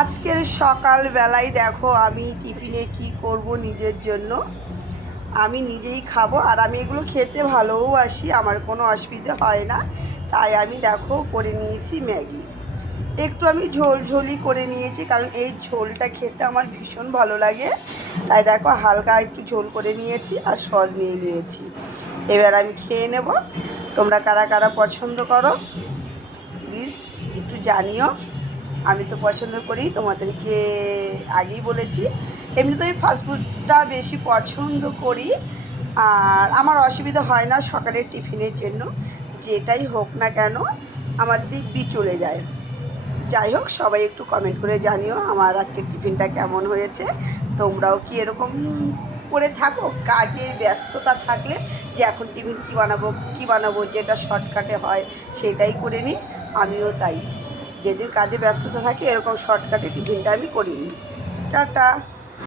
আজকের সকালবেলায় দেখো আমি টিফিনে কি করব নিজের জন্য। আমি নিজেই খাবো আর আমি এগুলো খেতে ভালোবাসি, আমার কোনো অসুবিধা হয় না। তাই আমি দেখো করে নিয়েছি ম্যাগি। একটু আমি ঝোলঝোলি করে নিয়েছি, কারণ এই ঝোলটা খেতে আমার ভীষণ ভালো লাগে। তাই দেখো হালকা একটু ঝোল করে নিয়েছি আর সস নিয়ে নিয়েছি। এবার আমি খেয়ে নেব। তোমরা কারা কারা পছন্দ করো প্লিজ একটু জানিও। আমি তো পছন্দ করি, তোমাদেরকে আগেই বলেছি। এমনি তো আমি ফাস্টফুডটা বেশি পছন্দ করি, আর আমার অসুবিধা হয় না সকালের টিফিনের জন্য। যেটাই হোক না কেন আমার দিব্যি চলে যায়। যাই হোক, সবাই একটু কমেন্ট করে জানিও আমার আজকের টিফিনটা কেমন হয়েছে। তোমরাও কি এরকম করে থাকো? কাজের ব্যস্ততা থাকলে যে এখন টিফিন কী বানাবো যেটা শর্টকাটে হয় সেটাই করে নিই। আমিও তাই, যেদিন কাজে ব্যস্ততা থাকে এরকম শর্টকাটে টিফিনটা আমি করিনি। টাটা।